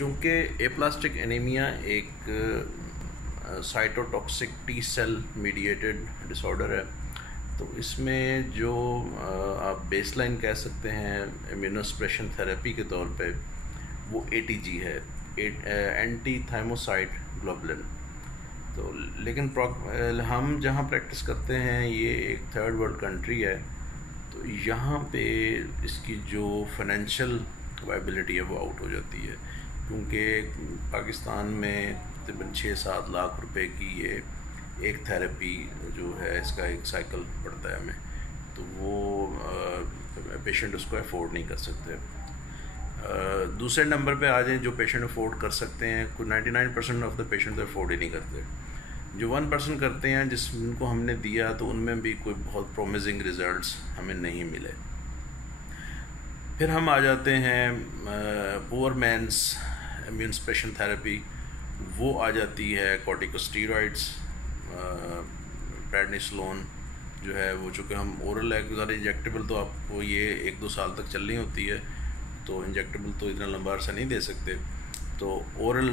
चूँकि aplastic anaemia एक cytotoxic T cell mediated disorder है, तो इसमें जो आप बेसलाइन कह सकते हैं इम्यूनोसप्रेशन थेरेपी के तौर पे वो ATG है, एंटी थाइमोसाइट ग्लोबुलिन। तो लेकिन हम जहाँ प्रैक्टिस करते हैं ये एक थर्ड वर्ल्ड कंट्री है, तो यहाँ पे इसकी जो फाइनेंशियल वायबिलिटी है वो आउट हो जाती है, क्योंकि पाकिस्तान में तकरीबन 6-7 लाख रुपए की ये एक थेरेपी जो है, इसका एक साइकिल पड़ता है हमें, तो वो पेशेंट उसको अफोर्ड नहीं कर सकते। दूसरे नंबर पे आ जाए जो पेशेंट अफोर्ड कर सकते हैं, कोई 99% ऑफ द पेशेंट तो अफोर्ड ही नहीं करते। जो 1% करते हैं जिनको हमने दिया, तो उनमें भी कोई बहुत प्रोमिसिंग रिजल्ट्स हमें नहीं मिले। फिर हम आ जाते हैं poor men's immune suppression therapy, वो आ जाती है कॉर्टिकोस्टेरॉइड्स, प्रेडनिसोलोन जो है वो, चूँकि हम ओरल है, ज़्यादा इंजेक्टेबल तो आपको ये 1-2 साल तक चलनी होती है, तो इंजेक्टेबल तो इतना लंबा अरसा नहीं दे सकते, तो ओरल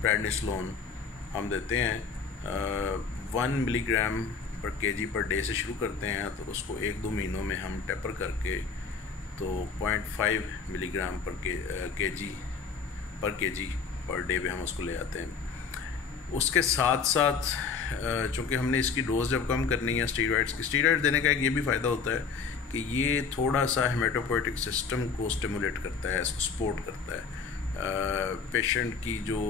प्रेडनिसोलोन हम देते हैं 1 मिलीग्राम पर केजी पर डे से शुरू करते हैं, तो उसको 1-2 महीनों में हम टेपर करके तो 0.5 मिलीग्राम पर केजी पर डे पे हम उसको ले आते हैं। उसके साथ साथ चूँकि हमने इसकी डोज जब कम करनी है स्टीरॉइड्स की, स्टीरॉइड देने का एक ये भी फ़ायदा होता है कि ये थोड़ा सा हेमेटोपोइटिक सिस्टम को स्टिमुलेट करता है, इसको सपोर्ट करता है, पेशेंट की जो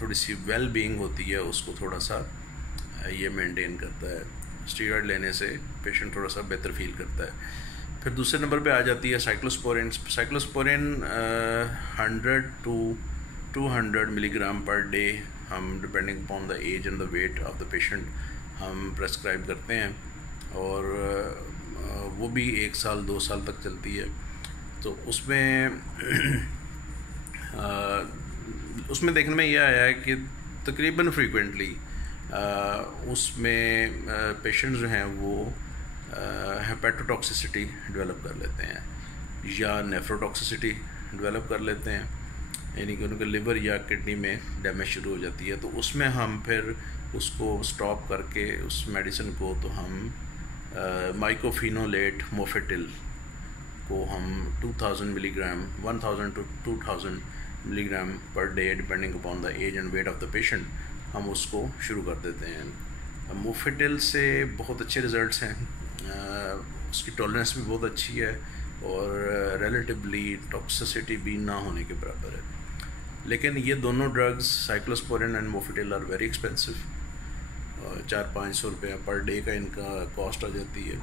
थोड़ी सी वेल बीइंग होती है उसको थोड़ा सा ये मेंटेन करता है। स्टीरॉइड लेने से पेशेंट थोड़ा सा बेहतर फील करता है। फिर दूसरे नंबर पे आ जाती है cyclosporin. 100 to 200 milligram per day हम depending upon the age and the weight of the patient हम प्रेस्क्राइब करते हैं, और वो भी 1 साल 2 साल तक चलती है। तो उसमें देखने में यह आया है कि तकरीबन फ्रीक्वेंटली उसमें पेशेंट्स जो हैं वो हेपेटोटॉक्सिसिटी डेवलप कर लेते हैं या नेफ्रोटॉक्सिसिटी डेवलप कर लेते हैं, यानी कि उनके लिवर या किडनी में डैमेज शुरू हो जाती है। तो उसमें हम फिर उसको स्टॉप करके उस मेडिसिन को, तो हम माइकोफिनोलेट मोफेटिल को हम 2000 milligram 1000 to 2000 milligram per day depending upon the age and weight of the patient हम उसको शुरू कर देते हैं। मोफेटिल से बहुत अच्छे रिज़ल्ट्स हैं, उसकी टॉलरेंस भी बहुत अच्छी है और रिलेटिवली टॉक्सिसिटी भी ना होने के बराबर है। लेकिन ये दोनों drugs cyclosporine and mofetil are very expensive, 400-500 रुपये पर डे का इनका कॉस्ट आ जाती है।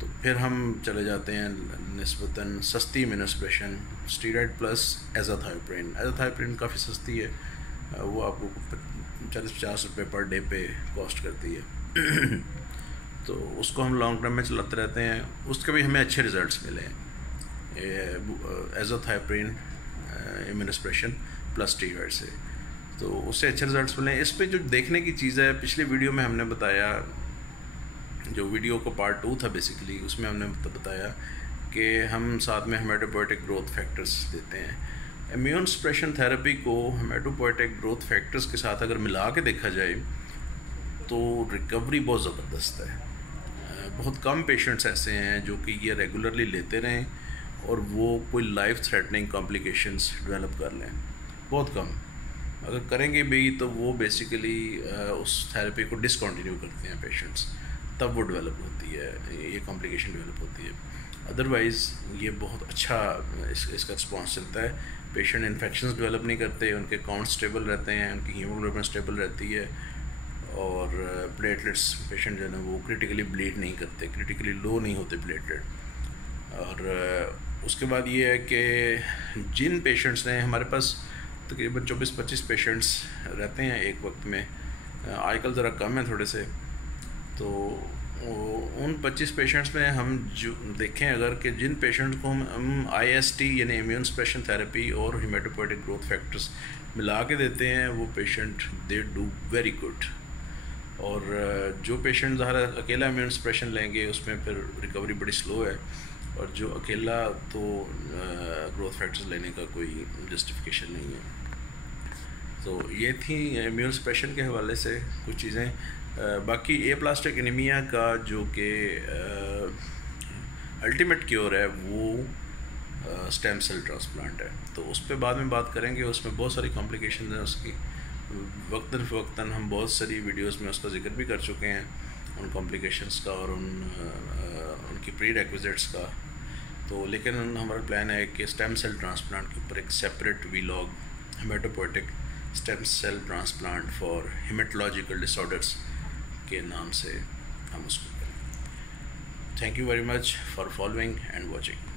तो फिर हम चले जाते हैं निस्बतन सस्ती इम्यूनोसप्रेशन, स्टीरॉइड प्लस एज़ाथायोप्रिन। एज़ाथायोप्रिन काफ़ी सस्ती है, वो आपको 40-50 रुपये पर डे पे कॉस्ट करती है। तो उसको हम लॉन्ग टर्म में चलाते रहते हैं, उसके भी हमें अच्छे रिज़ल्ट्स मिले हैं एज़ाथायोप्रिन इम्यूनोसप्रेशन प्लस स्टीरॉइड से, तो उससे अच्छे रिज़ल्ट्स मिले हैं। इस पर जो देखने की चीज़ है, पिछली वीडियो में हमने बताया, जो वीडियो का पार्ट 2 था बेसिकली, उसमें हमने बताया कि हम साथ में हेमेटोपोइटिक ग्रोथ फैक्टर्स देते हैं। इम्यून सप्रेशन थेरेपी को हेमेटोपोइटिक ग्रोथ फैक्टर्स के साथ अगर मिला के देखा जाए तो रिकवरी बहुत ज़बरदस्त है। बहुत कम पेशेंट्स ऐसे हैं जो कि ये रेगुलरली लेते रहें और वो कोई लाइफ थ्रेटनिंग कॉम्प्लिकेशंस डेवलप कर लें, बहुत कम। अगर करेंगे भी तो वो बेसिकली उस थेरेपी को डिसकंटिन्यू करते हैं पेशेंट्स, तब वो डेवलप होती है, ये कॉम्प्लिकेशन डेवलप होती है। अदरवाइज़ ये बहुत अच्छा इसका रिस्पॉन्स चलता है, पेशेंट इन्फेक्शंस डेवलप नहीं करते, उनके काउंट स्टेबल रहते हैं, उनकी हीमोग्लोबिन स्टेबल रहती है, और प्लेटलेट्स पेशेंट जो है ना वो क्रिटिकली ब्लीड नहीं करते, क्रिटिकली लो नहीं होते प्लेटलेट। और उसके बाद ये है कि जिन पेशेंट्स ने, हमारे पास तकरीबन 24-25 पेशेंट्स रहते हैं एक वक्त में, आजकल ज़रा कम है थोड़े से, तो उन 25 पेशेंट्स में हम जो देखें अगर कि जिन पेशेंट्स को हम IST यानी इम्यून सप्रेशन थेरेपी और हेमेटोपोइटिक ग्रोथ फैक्टर्स मिला के देते हैं, वो patient they do very good. और जो पेशेंट ज़्यादा अकेला इम्यून सप्रेशन लेंगे उसमें फिर रिकवरी बड़ी स्लो है, और जो अकेला तो ग्रोथ फैक्टर्स लेने का कोई जस्टिफिकेशन नहीं है। तो ये थी इम्यून सप्रेशन के हवाले से कुछ चीज़ें। बाकी एप्लास्टिक एनीमिया का जो कि अल्टीमेट क्योर है वो स्टेम सेल ट्रांसप्लांट है, तो उस पर बाद में बात करेंगे। उसमें बहुत सारी कॉम्प्लिकेशन हैं उसकी, वक्तन फ़वक्तन हम बहुत सारी वीडियोस में उसका जिक्र भी कर चुके हैं, उन कॉम्प्लिकेशंस का और उनकी प्री रिक्विजिट्स का। तो लेकिन हमारा प्लान है कि स्टेम सेल ट्रांसप्लांट के ऊपर एक separate vlog, haematopoietic stem cell transplant for haematological disorders के नाम से हम उसको करें। Thank you very much for following and watching.